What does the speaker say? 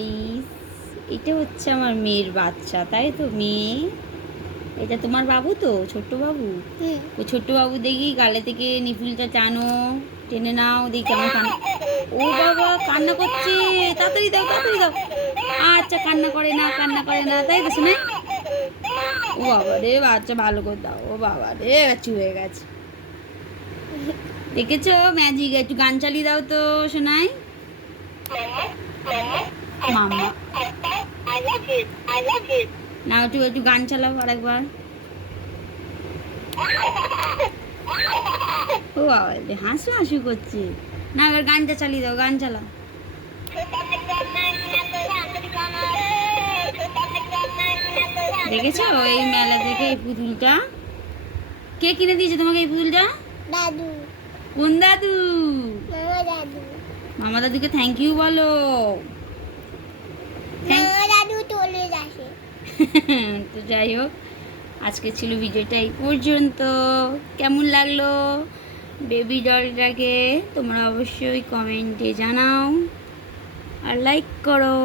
Guys, এটা হচ্ছে আমার মেয়ের বাচ্চা, তাই তো? মেয়ে, এটা তোমার বাবু তো, ছোট্ট বাবু? ওই ছোট্ট বাবু দেখি গালে থেকে নিপুলটা টানো, টেনে নাও, দেখি কেমন কান্না। ও বাবা, কান্না করছে! তাড়াতাড়ি দাও, তাড়াতাড়ি দাও। আচ্ছা, কান্না করে না, কান্না করে না, তাই তো শুনে? ও বাবা রে, বাচ্চা ভালো করে দাও। ও বাবা রে, হয়ে গেছে। দেখেছো ম্যাজিক? একটু গান চালিয়ে দাও তো শোনাই। মাম্মা, না একটু একটু গান চালাও আর একবার। ও বাবা, হাসু হাসু করছে। না, এবার গানটা চালিয়ে দাও, গান চালাও। দেখেছো এই মেলা থেকে এই পুতুলটা কে কিনে দিয়েছে তোমাকে? এই পুতুলটা দাদু। কোন দাদু? মামা দাদু। মামা দাদুকে থ্যাংক ইউ বলো। মামা দাদু চলে যাচ্ছে। তো যাই হোক, আজকে ছিল ভিডিওটা এই পর্যন্ত। কেমন লাগলো বেবি ডলটাকে তোমরা অবশ্যই কমেন্টে জানাও আর লাইক করো।